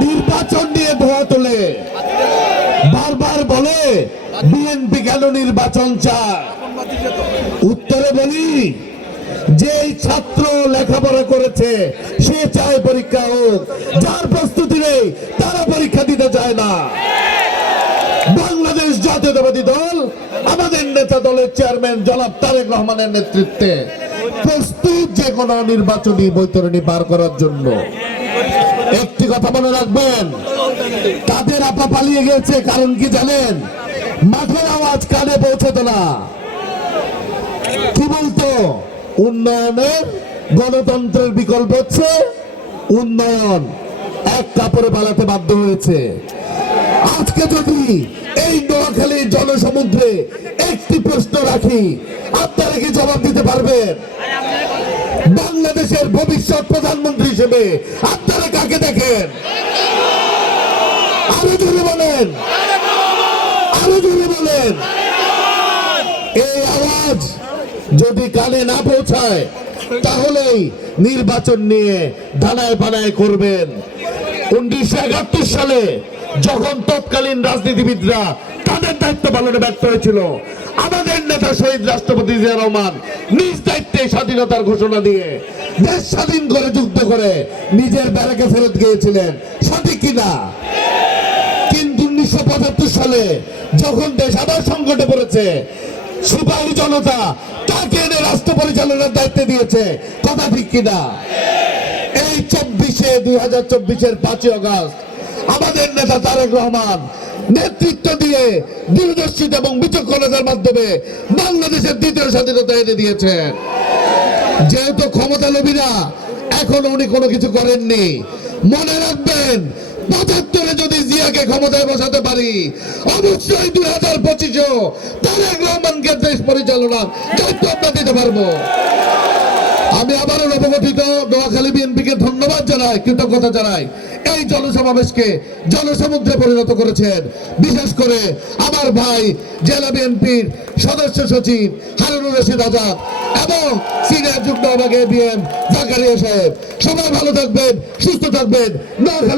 নির্বাচন নিয়ে ধোয়া তোলে। বারবার বলে, বিএনপি কেন নির্বাচন চায়? উত্তরে বলি যে ছাত্র লেখাপড়া করেছে, সে চায় পরীক্ষা হোক। যার প্রস্তুতি নেই, তারা পরীক্ষা দিতে চায় না। বাংলাদেশ জাতীয়তাবাদী দল, আমাদের নেতা দলের চেয়ারম্যান জনাব তারেক রহমানের নেতৃত্বে প্রস্তুত যে কোনো নির্বাচনী বৈতরণী পার করার জন্য। একটি কথা মনে রাখবেন তাদের আপা পালিয়ে গেছে, কারণ কি জানেন? মাঠের আওয়াজ কানে পৌঁছতো না। কি বলতো? উন্নয়নের গণতন্ত্রের বিকল্প হচ্ছে উন্নয়ন। এক কাপড়ে পালাতে বাধ্য হয়েছে। আজকে যদি এই নোয়াখালীর জনসমুদ্রে একটি প্রশ্ন রাখি, আপনারা কি জবাব দিতে পারবেন? বাংলাদেশের ভবিষ্যৎ প্রধানমন্ত্রী হিসেবে আপনারা কাকে দেখেন? আরও জোরে বলেন। আরও জোরে বলেন। এই আওয়াজ যদি কানে না পৌঁছায়, তাহলেই নির্বাচন নিয়ে দানায় পানায় করবেন। উনিশশো একাত্তর সালে যখন তৎকালীন রাজনীতিবিদরা তাদের দায়িত্ব পালনে ব্যর্থ হয়েছিল। আমাদের নেতা শহীদ রাষ্ট্রপতি জিয়া রহমান নিজ দায়িত্বে স্বাধীনতার ঘোষণা দিয়ে দেশ স্বাধীন করে, যুদ্ধ করে নিজের ব্যারাকে ফেরত গিয়েছিলেন। সঠিক কিনা কিন্তু উনিশশো পঁচাত্তর সালে যখন দেশ আবার সংকটে পড়েছে সিপাহী জনতা তাকে এনে রাষ্ট্র পরিচালনার দায়িত্ব দিয়েছে। কথা ঠিক কিনা এই চব্বিশে, দুই হাজার চব্বিশের পাঁচই অগস্ট আমাদের নেতা তারেক রহমান নেতৃত্ব দিয়ে দূরদর্শিতা এবং বিচক্ষণতার মাধ্যমে বাংলাদেশের দ্বিতীয় স্বাধীনতা এনে দিয়েছেন যেহেতু ক্ষমতা লোভীরা, এখন উনি কোনো কিছু করেননি। মনে রাখবেন, পঁচাত্তরে যদি জিয়াকে ক্ষমতায় বসাতে পারি, অবশ্যই দুই হাজার পঁচিশেও তারেক রহমানকে দেশ পরিচালনার দায়িত্ব আমরা দিতে পারব। আমি আবারও নবগঠিত নোয়াখালী বিএনপিকে ধন্যবাদ জানাই, কৃতজ্ঞতা জানাই। এই জনসমাবেশকে জনসমুদ্রে পরিণত করেছেন। বিশেষ করে আমার ভাই, জেলা বিএনপির সদস্য সচিব হারুনুর রশিদ আজাদ এবং সিনিয়র যুগ্ম আমাকে বিএম জাকারিয়া সাহেব। সবাই ভালো থাকবেন, সুস্থ থাকবেন।